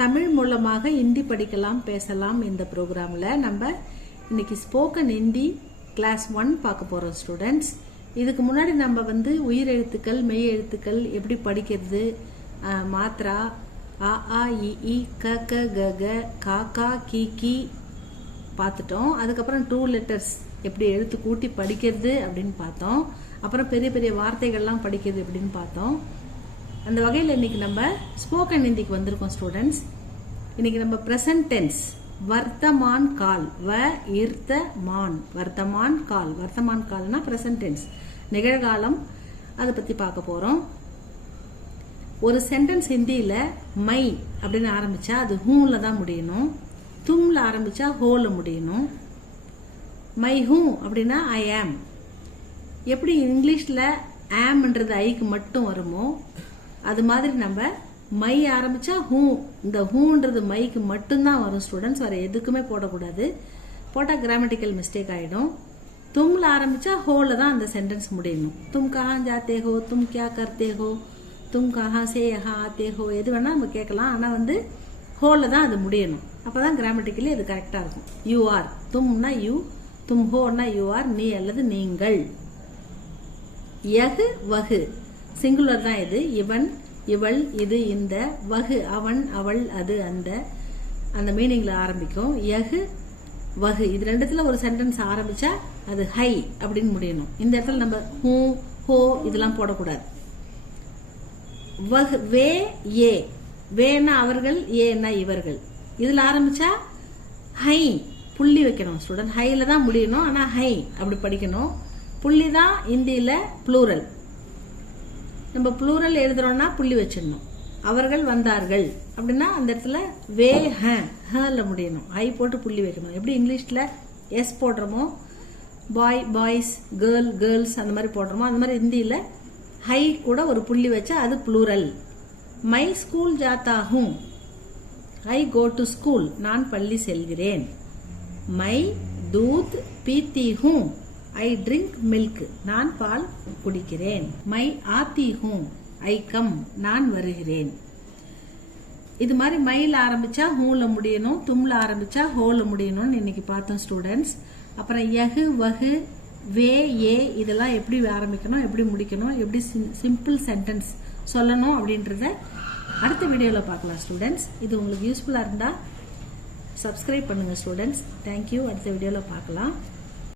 தமிழ் மூலமாக ஹிந்தி படிக்கலாம் பேசலாம் இந்த ப்ரோக்ராம்ல நம்ம இன்னைக்கு ஸ்போக்கன் ஹிந்தி கிளாஸ் 1 பார்க்க போறோம் ஸ்டூடெண்ட்ஸ். இதுக்கு முன்னாடி நம்ம உயிர் எழுத்துக்கள் மெய் எழுத்துக்கள் எப்படி படிக்கிறது, மாத்ரா ஆ ஆ இ ஈ க க க க கா கா கி கி பார்த்துட்டோம். அதுக்கப்புறம் 2 லெட்டர்ஸ் எப்படி எழுத்து கூட்டி படிக்கிறது அப்படின்னு பார்த்தோம். அப்புறம் பெரிய பெரிய வார்த்தைகள்லாம் படிக்கிறது எப்படின்னு பார்த்தோம். அந்த வகையில் இன்னைக்கு நம்ம ஸ்போக்கன் ஹிந்திக்கு வந்திருக்கோம் ஸ்டூடெண்ட்ஸ். இன்னைக்கு நம்ம பிரசன்ட் டென்ஸ் வர்த்தமான் கால் வர்த்தமான் கால்னா பிரசன்ட் டென்ஸ் நிகழ்காலம், அதை பத்தி பார்க்க போறோம். ஒரு சென்டென்ஸ் ஹிந்தியில மை அப்படின்னு ஆரம்பிச்சா அது ஹூல தான் முடியணும். தும்ல ஆரம்பிச்சா ஹோல முடியணும். மை ஹூ அப்படின்னா ஐ ஆம். எப்படி இங்கிலீஷ்ல ஆம்ன்றது ஐக்கு மட்டும் வருமோ அது மாதிரி நம்ம மை ஆரம்பிச்சா ஹூ, இந்த ஹூன்றது மைக்கு மட்டும்தான் வரும் ஸ்டூடெண்ட்ஸ், வேற எதுக்குமே போடக்கூடாது. போட்டா கிராமட்டிக்கல் மிஸ்டேக் ஆயிடும். தும்ல ஆரம்பிச்சா ஹோல தான் அந்த சென்டென்ஸ் முடியணும். தும் கஹா ஜாத்தே ஹோ, தும் கியா கர்த்தே ஹோ, தும் கஹா சே யஹா ஆத்தே ஹோ, எது வேணா நம்ம கேட்கலாம். ஆனா ஹோல தான் அது முடியணும். அப்பதான் கிராமட்டிக்கலி அது கரெக்டா இருக்கும். யூ ஆர், தும்னா யூ, தும் ஹோன்னா யூ ஆர், நீ அல்லது நீங்கள். யகு வகு சிங்குலர் தான் இது. இவன் இவள் இது இந்த. வகு அவன் அவள் அது அந்த மீனிங்ல ஆரம்பிக்கும். யகு வகு இது ரெண்டுத்துல ஒரு சென்டென்ஸ் ஆரம்பிச்சா அது ஹை அப்படின்னு முடியணும். இந்த இடத்துல நம்ம ஹூ ஹோ இதெல்லாம் போடக்கூடாது. வகு வே ஏ, வேனா அவர்கள், ஏன்னா இவர்கள். இதுல ஆரம்பிச்சா ஹை புள்ளி வைக்கணும் ஸ்டூடெண்ட். ஹைல தான் முடியணும், ஆனா ஹை அப்படி படிக்கணும். புள்ளி தான் இந்தியில ப்ளூரல். நம்ம ப்ளூரல் எழுதுறோம்னா புள்ளி வச்சிடணும். அவர்கள் வந்தார்கள் அப்படின்னா அந்த இடத்துல வே ஹல முடியணும். ஐ போட்டு புள்ளி வைக்கணும். எப்படி இங்கிலீஷ்ல எஸ் போடுறோமோ, பாய் பாய்ஸ், கேர்ள் கேர்ள்ஸ் அந்த மாதிரி போடுறோமோ அந்த மாதிரி இந்தியில ஹை கூட ஒரு புள்ளி வச்சா அது ப்ளூரல். மை ஸ்கூல் ஜாத்தா ஹூ, ஐ கோ டு ஸ்கூல், நான் பள்ளி செல்கிறேன். மை தூத் பீத்தி ஹூ, ஐ ட்ரிங்க் மில்க், நான் பால் குடிக்கிறேன். மை ஆத்தி ஹூ, ஐ கம், நான் வருகிறேன். இது மாதிரி மைல ஆரம்பிச்சா ஹூல முடியணும், தும்ல ஆரம்பிச்சா ஹோல முடியணும்னு இன்னைக்கு பார்த்தோம் ஸ்டூடெண்ட்ஸ். அப்புறம் யகு வகு வே ஏ இதெல்லாம் எப்படி ஆரம்பிக்கணும், எப்படி முடிக்கணும், எப்படி சிம்பிள் சென்டென்ஸ் சொல்லணும் அப்படின்றத அடுத்த வீடியோல பார்க்கலாம் ஸ்டூடெண்ட்ஸ். இது உங்களுக்கு யூஸ்ஃபுல்லா இருந்தா சப்ஸ்கிரைப் பண்ணுங்க ஸ்டூடெண்ட்ஸ். தேங்க்யூ. அடுத்த வீடியோல பார்க்கலாம்.